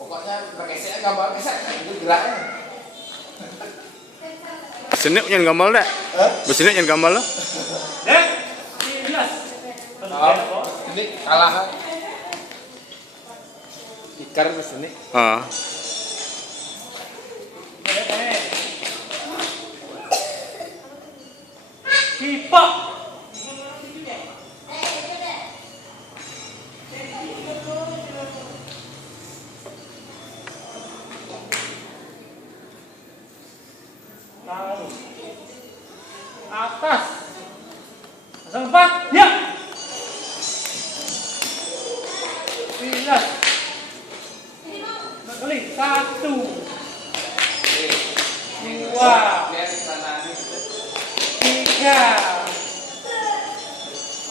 Pokoknya pakai saya gambar kesak itu geraknya. Besenik yang gambar dah. Besenik yang gambar lah. Ini kalah. Ikar besenik. Pipa. Taruh. Atas. Pasang 4. Ya. Bilas. Kali 1. 2. 3. 4.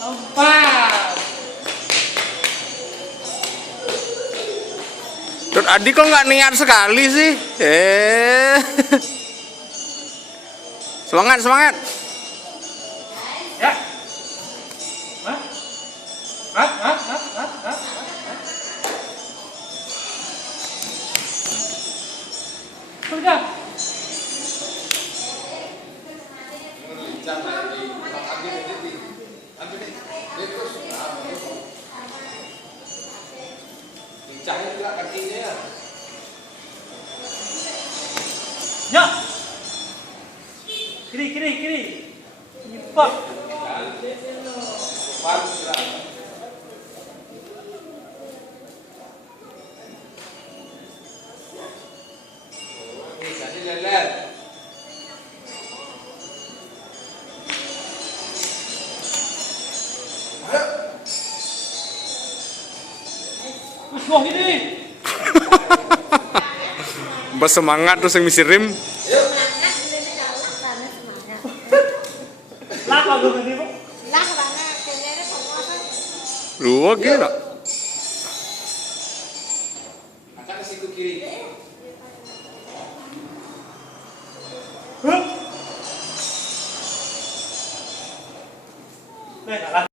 Terus Adi kok nggak niat sekali sih? Semangat, semangat. Ya. Hah? Sudah. Lincahnya juga kakinya ya. Ya. Kiri. Cepat. Bagus lah. Jadi lelet. Wah ini. Bersemangat terus yang misi rim. Lah kalau gini bu. Lah karena kayaknya semua kan. Luar kira. Angkat ke siku kiri. Huh? Nah,